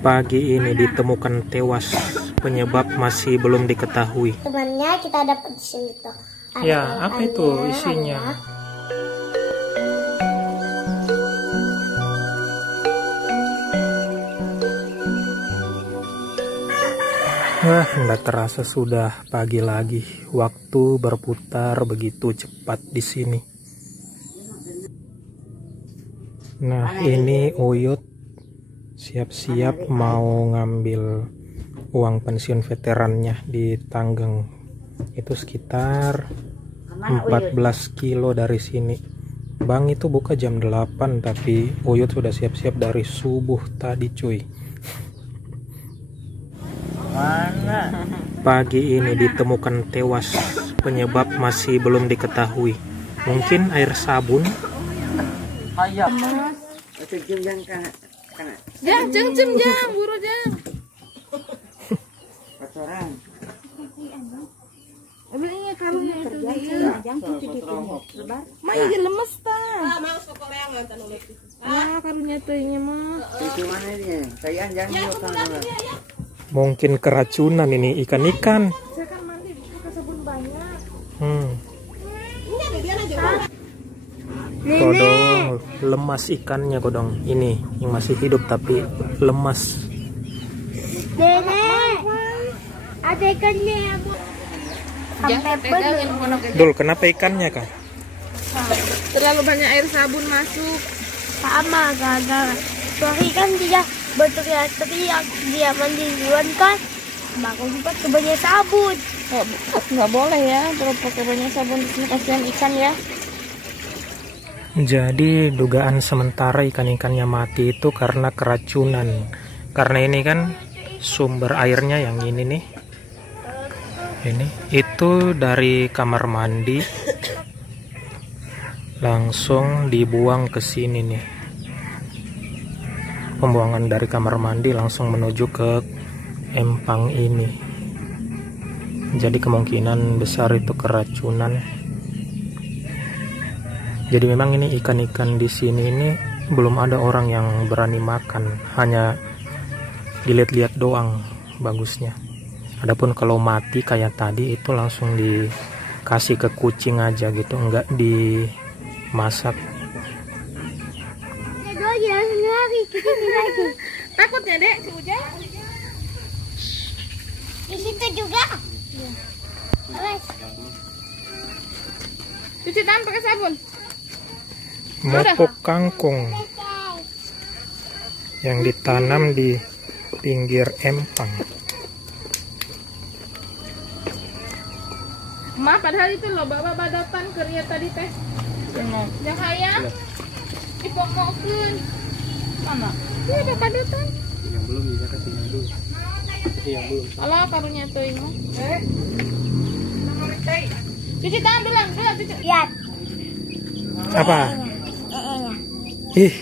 Pagi ini ditemukan tewas, penyebab masih belum diketahui. Temannya kita dapat di sini tuh. Ya, apa itu isinya? Wah, nggak terasa sudah pagi lagi. Waktu berputar begitu cepat di sini. Nah, ini Uyut siap-siap mau ngambil uang pensiun veterannya di Tanggeng. Itu sekitar 14 kilo dari sini. Bang itu buka jam 8, tapi Uyut sudah siap-siap dari subuh tadi, cuy. Pagi ini ditemukan tewas, penyebab masih belum diketahui. Mungkin air sabun. Jang, buru jang. Belinya kalungnya itu mah ini lemes ta. Karunya tuh ini mah. Mungkin keracunan ini ikan-ikan. Saya kan mandi pakai sabun banyak. Godong, lemas ikannya godong. Ini yang masih hidup tapi lemas. Nenek, ada ikannya ya, Bu. Sampai penuh. Dul, kenapa ikannya kak? Terlalu banyak air sabun masuk. Sama, gagal. Soalnya kan dia bentuknya teriak, dia mandi duluan kan. Aku sempat ke banyak sabun. Nggak boleh ya, kalau pakai banyak sabun di sini kasihan ikan ya. Jadi dugaan sementara ikan-ikannya mati itu karena keracunan. Karena ini kan sumber airnya yang ini nih. Ini itu dari kamar mandi langsung dibuang ke sini nih. Pembuangan dari kamar mandi langsung menuju ke empang ini. Jadi kemungkinan besar itu keracunan. Jadi memang ini ikan-ikan di sini ini belum ada orang yang berani makan, hanya dilihat-lihat doang bagusnya. Adapun kalau mati kayak tadi itu langsung dikasih ke kucing aja gitu, enggak dimasak. Takut ya dek, si Ujang? Di situ juga. Cuci tangan pakai sabun. Mopok kangkung yang ditanam di pinggir empang. Ma, padahal itu loh bawa badotan kerja tadi teh. Yang ayam dipokokin. Mana? Ini ada badotan. Yang belum bisa kasih dulu. Yang belum. Alah, karunya tuh ini. Cuci tangan dulu, cuci. Lihat. Apa? Ih,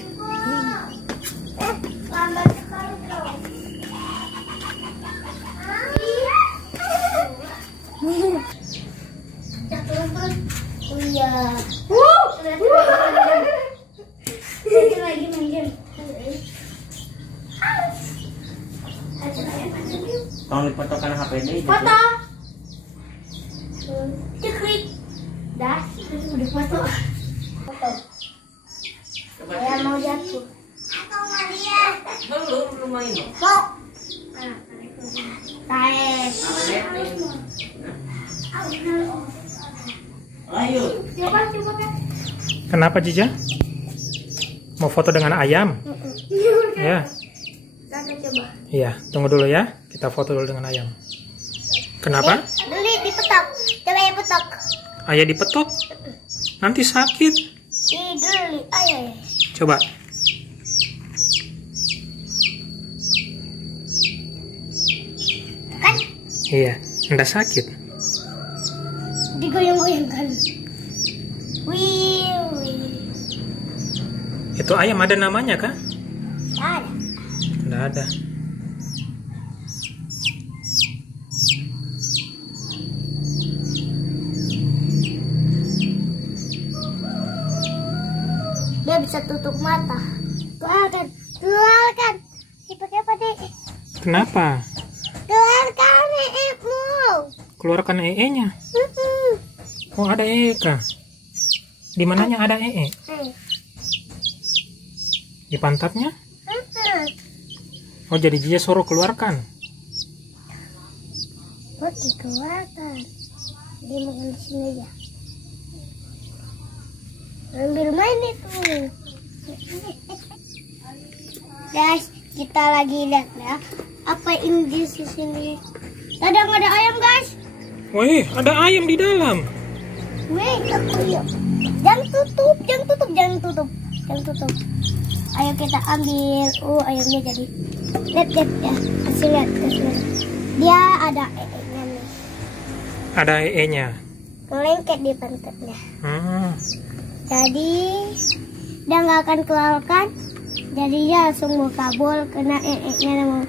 Tolong difotokan HP ini. Foto. Klik. Dah, udah foto. Foto. Saya mau jatuh. Atau Maria. Belum main. Sok. Taes. Ayo. Coba kan. kenapa Cica? Mau foto dengan ayam? Ya. Coba. Iya, tunggu dulu ya. Kita foto dulu dengan ayam. Kenapa? Dulu dipetok. Coba ya petok. Ayah dipetok? Nanti sakit. Dulu, ayo. Coba. Kan Iya, enggak sakit. digoyang-goyangkan. Wih. Itu ayam ada namanya kah? Ada. Enggak ada. Dia bisa tutup mata. Keluarkan. Dipakai apa Tadi. Kenapa? Keluarkan EE-mu. Keluarkan EE-nya. Oh, ada EE kah? Di mananya ada EE? Di pantatnya? Oh, jadi dia suruh keluarkan. Oke, keluarkan. Dia makan di sini aja. Ambil main itu. Guys, kita lagi lihat ya. Apa ini di sini? Kadang ada ayam, guys. Wih, ada ayam di dalam. Wih, yuk. Jangan tutup. Ayo kita ambil. Ayamnya jadi. Lihat ya. Kasih lihat. Dia ada EE-nya nih. Ada EE-nya. Kelengket di pantatnya. Jadi dia nggak akan keluarkan. Jadi dia langsung mau kabur kena EE-nya mau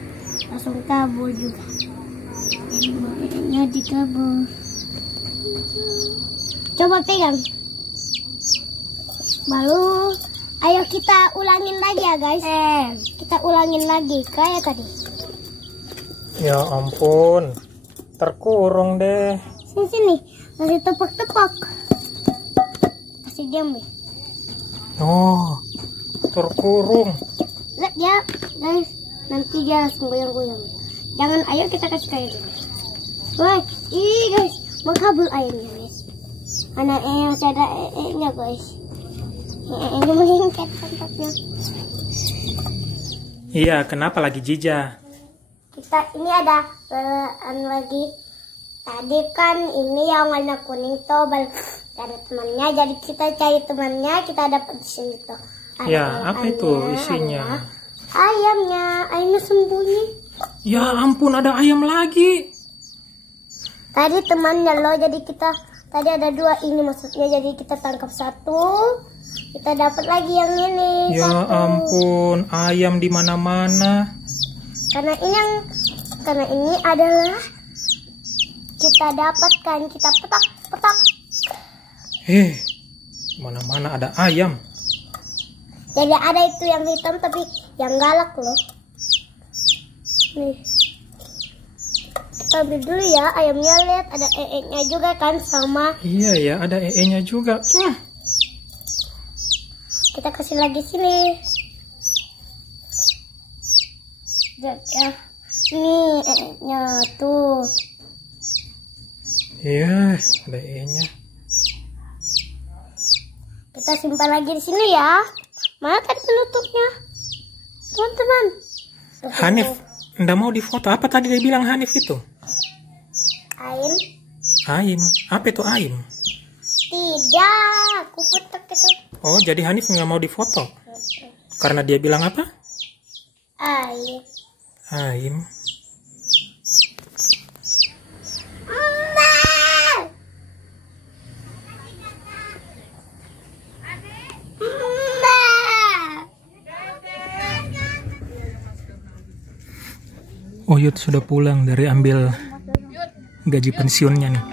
langsung kabur juga. Jadi mau EE-nya dikabur. Coba pegang. Lalu ayo kita ulangin lagi ya guys. Kita ulangin lagi kayak tadi. Ya ampun, terkurung deh. Sini, kasih tepuk-tepuk. Kasih diam deh. Oh, terkurung. Lihat ya guys, nanti dia langsung goyang-goyang. Jangan, ayo kita kasih kayak gini. Wah, ih guys, mau kabur ayamnya guys. Anak masih ada nya guys. Ini meningkat pantatnya. Iya, kenapa lagi Jija? Kita ini ada lagi. Tadi kan ini yang warna kuning tuh ada temannya, jadi kita cari temannya, kita dapat di sini tuh. Ya, apa itu isinya? Ayamnya sembunyi. Ya ampun, ada ayam lagi. Tadi temannya loh, jadi kita tadi ada 2 ini maksudnya, jadi kita tangkap 1, kita dapat lagi yang ini. Ya 1. ampun, ayam di mana-mana. Karena ini adalah kita dapatkan, kita petak. Mana-mana ada ayam. Jadi ada itu yang hitam tapi yang galak loh. Nih. Kita ambil dulu ya ayamnya, lihat ada EE-nya juga kan sama. Iya ya, ada EE-nya juga. Kita kasih lagi sini. Lihat ya. Nih EE-nya tuh. Iya, ada EE-nya. Kita simpan lagi di sini ya. Mana tadi penutupnya? Teman-teman. Hanif, nggak mau difoto. Apa tadi dia bilang Hanif itu? Aim. Aim. Apa itu Aim? Tidak, aku putar itu. Oh, jadi Hanif nggak mau difoto. Karena dia bilang apa? Aim. Aim. Oyut sudah pulang dari ambil gaji pensiunnya nih.